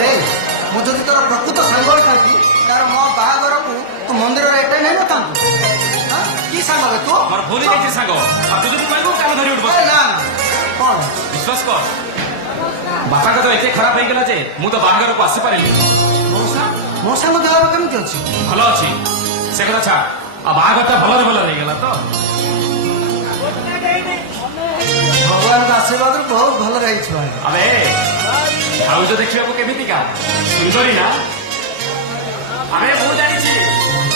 रे ମୁଁ ଯଦି ତୋର ପ୍ରକୃତ ସାଙ୍ଗ ହେଇଥାନ୍ତି ତାର ମୋ ବାହାଘରକୁ ତୁ ମନ୍ଦିରରେ ଏଟେ ନେଇ ନଥାନ୍ତୁ। କି ସାଙ୍ଗ ବେ ତୁ? ମୋର ଭୁଲି ଯାଇଛି ସାଙ୍ଗ। ଆଉ ତୁ ଯଦି କହିବୁ କାମ ଧରି ଉଠବ। ନା କଣ ବିଶ୍ୱାସ କର ବାପାଙ୍କ ତ ଏତେ ଖରାପ ହେଇଗଲା ଯେ ମୁଁ ତ ବାହାଘରକୁ ଆସିପାରିଲି। ମୋ ସାଙ୍ଗ ଦେହ କେମିତି ଅଛି? ଭଲ ଅଛି ସେ କଥା ଛାଡ। ଆଉ ବାହାଘରଟା ଭଲରେ ଭଲ ହେଇଗଲା ତ? ଭଗବାନଙ୍କ ଆଶୀର୍ବାଦରୁ ବହୁତ ଭଲରେ ହେଇଛି ଭାଇ। ଆବେ ଭାଉଜ ଦେଖିବାକୁ କେମିତିକା ସୁନ୍ଦରୀ ନା? ଆରେ ମୁଁ ଜାଣିଛି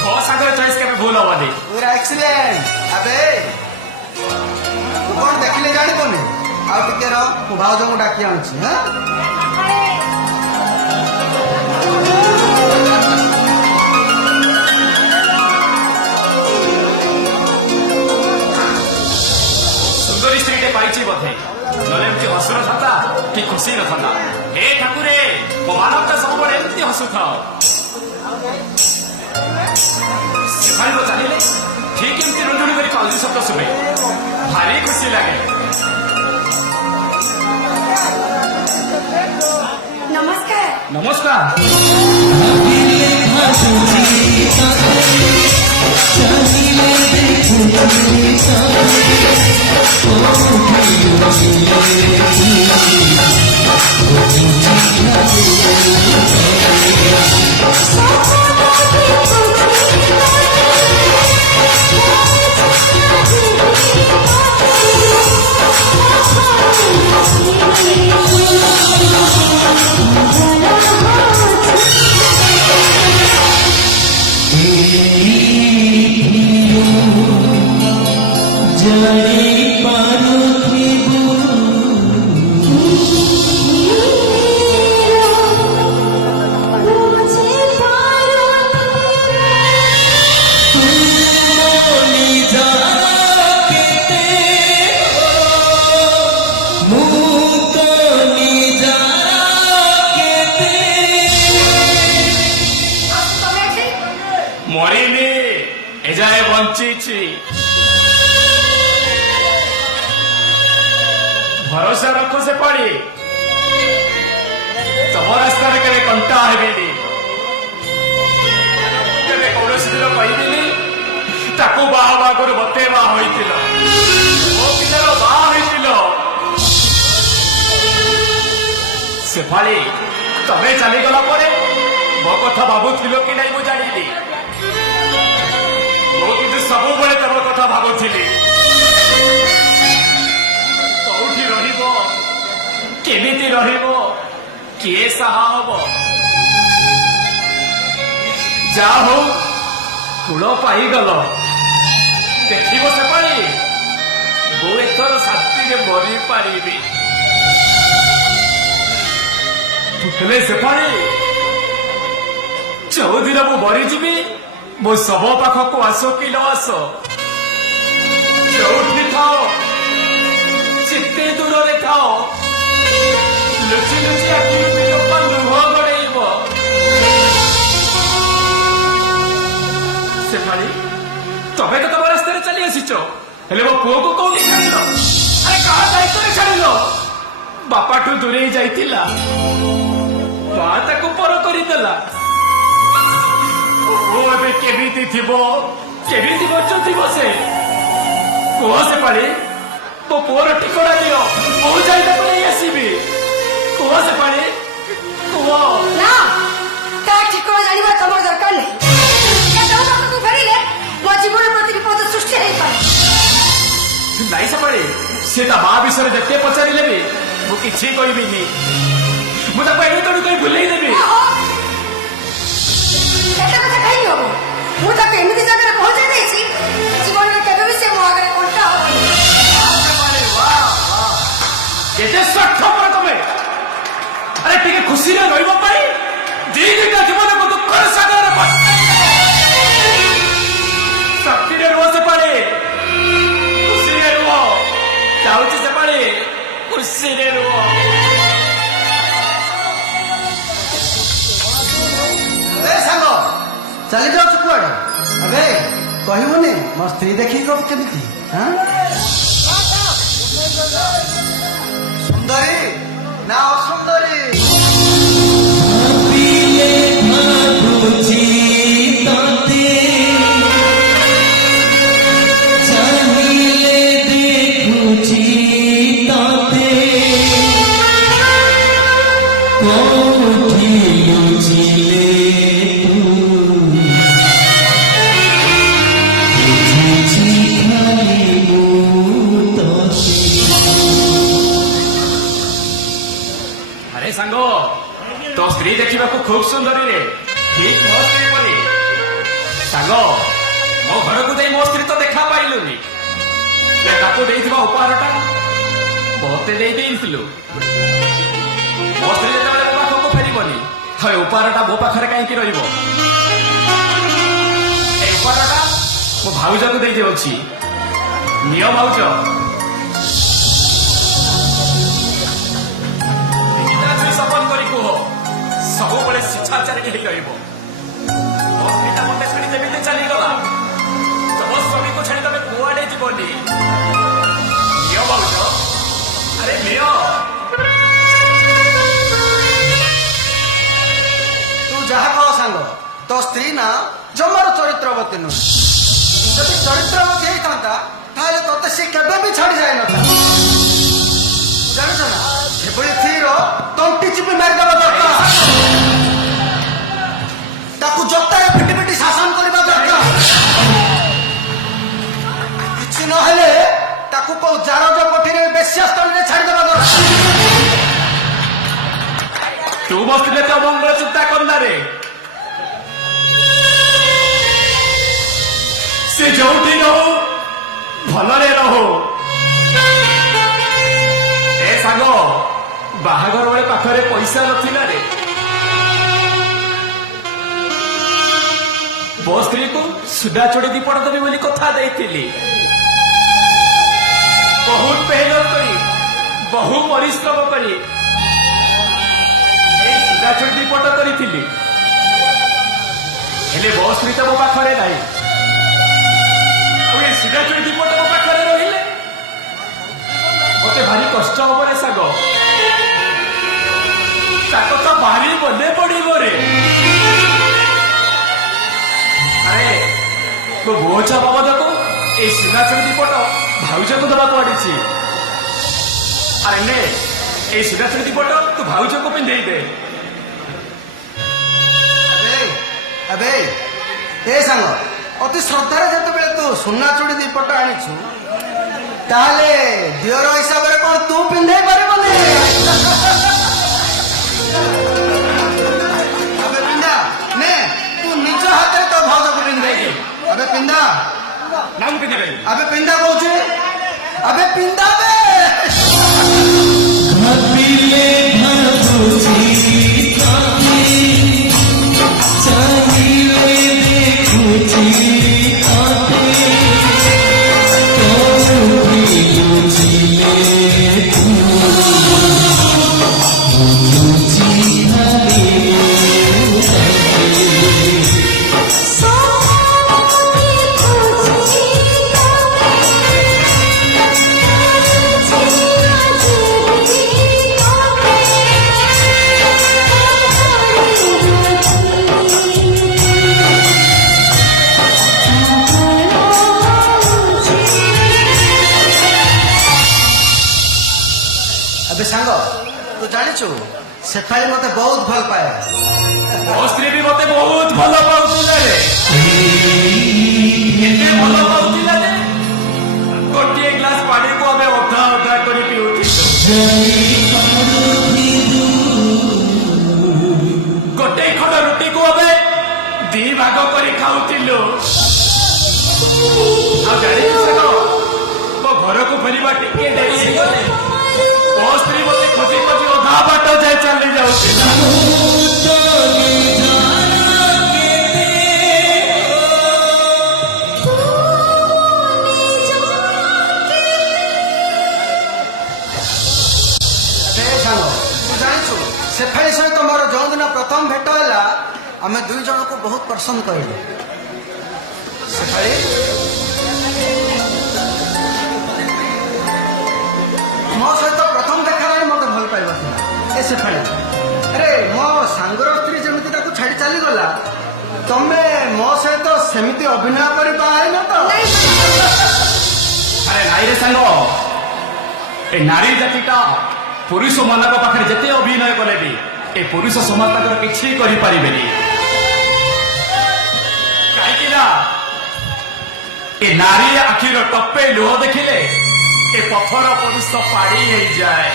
ମୋ ସାଙ୍ଗର ଚଏସ୍ କେବେ ଭୁଲ ହବନି। ପୁରା ଏକ୍ସିଲେଣ୍ଟ। ଆବେ ତୁ କଣ ଦେଖିଲେ ଜାଣିବନି? ଆଉ ଟିକେ ରହ ମୁଁ ଭାଉଜଙ୍କୁ ଡାକି ଆଣୁଛି। ସୁନ୍ଦରୀ ସ୍ତ୍ରୀଟେ ପାଇଛି ବୋଧେ ନହେଲେ ଏମିତି ହସୁ ନଥାନ୍ତା କି ଖୁସି ନଥାନ୍ତା। ହେ ଠାକୁରେ ମୋ ମାନବଟା ସବୁବେଳେ ଏମିତି ହସୁଥାଅ। ସେଫାଳିକୁ ଚାଲିଲେ ଠିକ ଏମିତି ରୁଣ୍ଡୁଣି କରି କଲଜି ଶବ୍ଦ ଶୁଭେ ଭାରି ଖୁସି ଲାଗେ। ନମସ୍କାର। ନମସ୍କାର। ମରିନି ଏଯାଏ ବଞ୍ଚିଛି। ଭରସା ରଖ ସେ ପଡ଼ି ତମ ରାସ୍ତାରେ କେବେ କଣ୍ଟା ହେବିନି। କେବେ କୌଣସି ଦିନ କହିବିନି ତାକୁ ବାହା ଆଗରୁ ମତେ ବାହା ହୋଇଥିଲ, ମୋ ପିଲାର ବାହା ହୋଇଥିଲ। ସେଫାଳି ତମେ ଚାଲିଗଲା ପରେ ମୋ କଥା ଭାବୁଥିଲ କି ନାଇଁ ମୁଁ ଜାଣିନି। ମୁଁ କିନ୍ତୁ ସବୁବେଳେ ତମ କଥା ଭାବୁଥିଲି। କୋଉଠି ରହିବ, କେମିତି ରହିବ, କିଏ ସାହା ହବ? ଯାହା ହଉ କୂଳ ପାଇଗଲ। ଦେଖିବ ସେପାଳି ମୁଁ ଏଥର ଶାନ୍ତିରେ ମରିପାରିବି। ହେଲେ ସେପାଳି ଚୌଦିନ ମୁଁ ମରିଯିବି, ମୋ ଶବ ପାଖକୁ ଆସ କି ନ ଆସ, ଯୋଉଠି ଥାଅ ଯେତେ ଦୂରରେ ଥାଅ, ଲୁଚି ଲୁଚି ଆଖିରୁ ବିଲୋପା ଲୁହ ଗଡ଼େଇବ। ସେପାଳି ତମେ ତ ତମ ରାସ୍ତାରେ ଚାଲି ଆସିଛ, ହେଲେ ମୋ ପୁଅକୁ କୋଉଠି ଛାଡ଼ିଲ? ଆରେ କାହା ଦାୟିତ୍ୱରେ ଛାଡ଼ିଲ? ବାପାଠୁ ଦୂରେଇ ଯାଇଥିଲା, ମା ତାକୁ ପର କରିଦେଲା। ପୁଅ ଏବେ କେମିତି ଥିବ, କେମିତି ବଞ୍ଚୁଥିବ ସେ? କୁହ ସେପାଳି, ମୋ ପୁଅର ଠିକଣା ଦିଅ, ମୁଁ ଯାଇ ତାକୁ ନେଇ ଆସିବି। କୁହ ସେପାଳି, କୁହ। ନା, ତା ଠିକଣା ଜାଣିବା ତମର ଦରକାର ନାହିଁ। ତମ ପାଖକୁ ଫେରିଲେ ମୋ ଜୀବନ ପ୍ରତି ବିପଦ ସୃଷ୍ଟି ହେଇପାରେ। ନାଇଁ ସେପାଳି, ସେ ତା ମା ବିଷୟରେ ଯେତେ ପଚାରିଲେ ବି ମୁଁ କିଛି କହିବିନି। ମୁଁ ତାକୁ ଏଣୁ ତେଣୁ କହି ଭୁଲେଇ ଦେବି। ଏତେ କଥା କାହିଁକି ହବ? ମୁଁ ତାକୁ ଏମିତି ଜାଗାରେ ପହଞ୍ଚାଇ ଦେଇଛି, ଜୀବନରେ କେବେ ବି ସେ ମୋ ଆଗରେ କଣ୍ଟା ହବନି। କେତେ ସ୍ୱାର୍ଥପର ତମେ! ଆରେ ଟିକେ ଖୁସିରେ ରହିବ ପାଇଁ ଦି ଦିଟା ଜୀବନକୁ ଦୁଃଖର ସାଗରରେ ଶକ୍ତିରେ ରୁହ ସେପାଳି, ଖୁସିରେ ରୁହ। ଯାଉଛି ସେପାଳି, ଖୁସିରେ ରୁହ। ସାଙ୍ଗ ଚାଲି ଯାଉଛୁ କୁଆଡେ? ଏବେ କହିବୁନି ମୋ ସ୍ତ୍ରୀ ଦେଖିକି କବୁ କେମିତି? ସୁନ୍ଦରୀ ନା ଅସୁନ୍ଦରୀ? ଆରେ ସାଙ୍ଗ ତୋ ସ୍ତ୍ରୀ ଦେଖିବାକୁ ଖୁବ ସୁନ୍ଦରୀ ରେ ଠିକ ମୋ ସ୍ତ୍ରୀ ପରି। ସାଙ୍ଗ ମୋ ଘରକୁ ଯାଇ ମୋ ସ୍ତ୍ରୀ ତ ଦେଖା ପାଇଲୁନି। ତାକୁ ଦେଇଥିବା ଉପହାରଟା ମତେ ଦେଇଥିଲୁ। ମୋ ସ୍ତ୍ରୀ ଯେତେବେଳେ ମୋ ପାଖକୁ ଫେରିବନି ହଏ ଉପହାରଟା ମୋ ପାଖରେ କାହିଁକି ରହିବ? ଏ ଉପହାରଟା ମୋ ଭାଉଜକୁ ଦେଇଯାଉଛି। ନିଅ ଭାଉଜ। ଶପଥ କରି କୁହ ସବୁବେଳେ ଶିକ୍ଷାଚାରିଣୀ ହେଇ ରହିବ। ମୋ ସ୍ତ୍ରୀଟା ମତେ ଛାଡି ଯେମିତି ଚାଲିଗଲା ତମ ସ୍ୱାମୀକୁ ଛାଡି ତମେ କୁଆଡେ ଯିବନି। ନିଅ ଭାଉଜ, ଆରେ ନିଅ। ତୁ ଯାହା କହ ସାଙ୍ଗ, ତୋ ସ୍ତ୍ରୀ ନା ଜମାରୁ ଚରିତ୍ରବତୀ ନୁହେଁ। ଯଦି ଚରିତ୍ରବତୀ ହେଇଥାନ୍ତା ତାହେଲେ ତତେ ସେ କେବେ ବି ଛାଡି ଯାଇନଥାନ୍ତା। ଜାଣିଛ ନା ଏଭଳି ସ୍ତ୍ରୀର ତଣ୍ଟି ଚିପି ମାରିଦେବା ଦରକାର। ତାକୁ ଜତାରେ ପିଟି ପିଟି ଶାସନ କରିବା ଦରକାର। କିଛି ନହେଲେ ତାକୁ କୋଉ ଜାରଜ କୋଠିରେ ବେଶ୍ୟାସ୍ଥଳୀରେ ଛାଡିଦେବା ଦରକାର। ତୁ ବସିଲେ ତ ମଙ୍ଗଳ ଚିନ୍ତା କନ୍ଦାରେ ସେ ଯୋଉଠି ରହୁ ଭଲରେ ରହୁ। ଏ ସାଙ୍ଗ ବାହାଘର ବେଳେ ପାଖରେ ପଇସା ନଥିଲା ରେ। ମୋ ସ୍ତ୍ରୀକୁ ସୁଧା ଚୋଡ଼ି ଦୀପଟ ଦେବି ବୋଲି କଥା ଦେଇଥିଲି। ବହୁତ ମେହନତ କରି ବହୁ ପରିଶ୍ରମ କରି ଏଇ ସୁଧା ଚୋଡ଼ି ଦୀପଟ କରିଥିଲି। ହେଲେ ମୋ ସ୍ତ୍ରୀ ତ ମୋ ପାଖରେ ନାହିଁ। ଆଉ ଏ ସୁଧା ଚୋଡ଼ି ଦୀପଟ ମୋ ପାଖରେ ରହିଲେ ମତେ ଭାରି କଷ୍ଟ ହବ ରେ ସାଙ୍ଗ। ତାକୁ ତ ଭାରି ମନେ ପଡିବ ରେ। ଆରେ ମୋ ବୋଝ ବାବଦକୁ এই ସୁନାଚୁରୀ ଦୀପଟ ଭାଉଜକୁ ଦେବାକୁ ପଡିଛି। ଆରେ ନେ এই ସୁନାଚୁରୀ ଦୀପଟ ତୁ ଭାଉଜକୁ ପିନ୍ଧେଇ ଦେ। ଏବେ ଏ ସାଙ୍ଗ ଅତି ଶ୍ରଦ୍ଧାରେ ଯେତେବେଳେ ତୁ ସୁନା ଚୁଡ଼ି ଦୀପଟ ଆଣିଛୁ ତାହେଲେ ଦିଅର ହିସାବରେ କଣ ତୁ ପିନ୍ଧେଇ ପାରିବନି? ଏବେ ପିନ୍ଧା ନେ ତୁ ନିଜ ହାତରେ ତୋ ଭାଉଜକୁ ପିନ୍ଧେଇ। ଏବେ ପିନ୍ଧା ନା ମୁଁ ପିନ୍ଧି ପାରିବି। ଏବେ ପିନ୍ଧା କହୁଛି। ଏବେ ପିନ୍ଧା ବେ। ଏବେ ସାଙ୍ଗ ତୁ ଜାଣିଛୁ ସେଫାଳି ମତେ ବହୁତ ଭଲ ପାଏ। ମୋ ସ୍ତ୍ରୀ ବି ମତେ ବହୁତ ଭଲ ପାଉଥିଲା ରେ। ଏତେ ଭଲ ପାଉଥିଲା ଯେ ଗୋଟିଏ ଗ୍ଲାସ ପାଣିକୁ ଆମେ ଅଧା ଅଧା କରି ପିଉଥିଲୁ। ଗୋଟେ ଖଣ୍ଡ ରୁଟିକୁ ଆମେ 2 ଭାଗ କରି ଖାଉଥିଲୁ। ଆଉ ଜାଣିଛୁ ସାଙ୍ଗ ମୋ ଘରକୁ ଫେରିବା ଟିକେ ଡେରି ହେଇଗଲେ ମୋ ସ୍ତ୍ରୀ ମତେ ଖୋଜି ଖୋଜି ଅଧା ବାଟ ଯାଇ ଚାଲି ଯାଉଥିଲା। ସାଙ୍ଗ ତୁ ଜାଣିଛୁ ସେଫାଳି ସହିତ ମୋର ଯୋଉଦିନ ପ୍ରଥମ ଭେଟ ହେଲା ଆମେ 2 ଜଣକୁ ବହୁତ ପସନ୍ଦ କରିଲୁ। ସେଫାଳି ମୋ ସହିତ ପ୍ରଥମ ଦେଖାରେ ମତେ ଭଲ ପାଇବା ଥିଲା। ଏ ସେଫାଳି ଆରେ ମୋ ସାଙ୍ଗର ସ୍ତ୍ରୀ ଯେମିତି ତାକୁ ଛାଡି ଚାଲିଗଲା ତମେ ମୋ ସହିତ ସେମିତି ଅଭିନୟ କରି ପାରିନ ତ? ଆରେ ନାଇଁ ରେ ସାଙ୍ଗ ଏ ନାରୀ ଜାତିଟା ପୁରୁଷ ମାନଙ୍କ ପାଖରେ ଯେତେ ଅଭିନୟ କଲେ ବି ଏ ପୁରୁଷ ସମାଜ ତାଙ୍କର କିଛି କରିପାରିବେନି। କାହିଁକି ନା ଏ ନାରୀ ଆଖିର ଟପେ ଲୁହ ଦେଖିଲେ ଏ ପଥର ପୁରୁଷ ପାଣି ହେଇଯାଏ।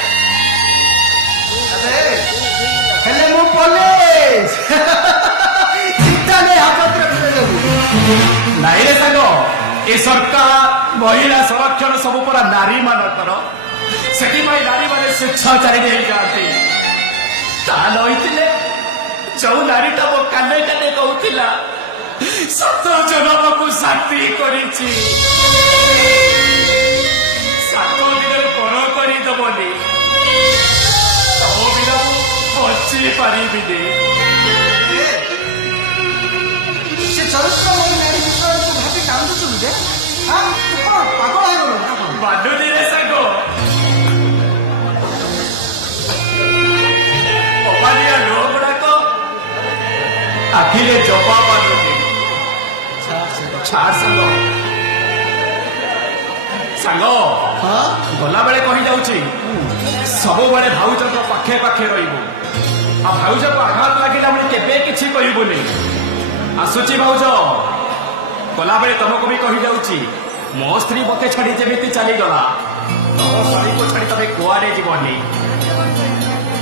ହେଲେ ମୁଁ ପୋଲିସ ଚିତା ନେଇ ହାତରେ ଦେବୁ। ନାଇଁ ରେ ସାଙ୍ଗ, ଏ ସରକାର ମହିଳା ସଂରକ୍ଷଣ ସବୁ ପରା ନାରୀ ମାନଙ୍କର। ସେଥିପାଇଁ ନାରୀମାନେ ସ୍ୱେଚ୍ଛାଚାରୀ ହେଇଯାଆନ୍ତି। ତା ନଇଥିଲେ ଯୋଉ ନାରୀଟା ମୋ କାନେ କାନେ କହୁଥିଲା 7 ଜନମକୁ ଶାନ୍ତି କରିଛି, 7 ଦିନରେ ପର କରିଦବନି, ତମ ବିନା ମୁଁ ବଞ୍ଚି ପାରିବିନି। ସେ ଚରିତ୍ର ନାରୀ ବିଷୟରେ ତୁ ଭାବି କାନ୍ଦୁଛୁ ଯେ? ତୁ କଣ ପାଗଳ ହେଇଗଲୁ ନା କଣ? ମାନୁନି ରେ ସାଙ୍ଗ, ଅବାଲିଆ ଲୁହ ଗୁଡାକ ଆଖିରେ ଜବାବ ମାନୁନି। ଛାଡ ସାଙ୍ଗ, ସାଙ୍ଗ ହଁ ଗଲାବେଳେ କହିଯାଉଛି ସବୁବେଳେ ଭାଉଜଙ୍କ ପାଖେ ପାଖେ ରହିବୁ। ଆଉ ଭାଉଜକୁ ଆଘାତ ଲାଗିଲା ବୋଲି କେବେ କିଛି କହିବୁନି। ଆସୁଛି ଭାଉଜ, ଗଲାବେଳେ ତମକୁ ବି କହିଯାଉଛି ମୋ ସ୍ତ୍ରୀ ମତେ ଛାଡି ଯେମିତି ଚାଲିଗଲା, ତମ ସ୍ୱାମୀକୁ ଛାଡି ତମେ କୁଆଡେ ଯିବନି।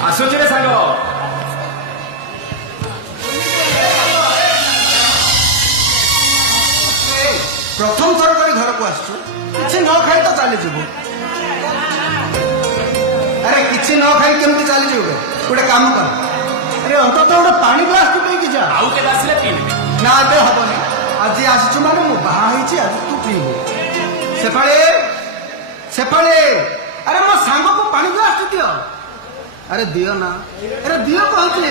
ଆସୁଛି ରେ ସାଙ୍ଗ। ପ୍ରଥମ ଥର କରି ଘରକୁ ଆସୁଛୁ, କିଛି ନ ଖାଇ ତ ଚାଲିଯିବୁ। ଆରେ କିଛି ନ ଖାଇ କେମିତି ଚାଲିଯିବୁ? ଗୋଟେ କାମ କର, ଆରେ ଅନ୍ତତଃ ଗୋଟେ ପାଣି ଗ୍ଲାସ ତୁ ପିଇକି ଯା। ଆଉ କେବେ ଆସିଲେ ପିଇବି? ନା ଏବେ ହବନି, ଆଜି ଆସିଛୁ ମାନେ ମୁଁ ବାହା ହେଇଛି, ଆଜି ତୁ ପିଇବୁ। ସେପାଳି ଆରେ ମୋ ସାଙ୍ଗକୁ ପାଣି ଗ୍ଲାସ ଦିଅ। ଆରେ ଦିଅ ନା, ଆରେ ଦିଅ କହୁଛି।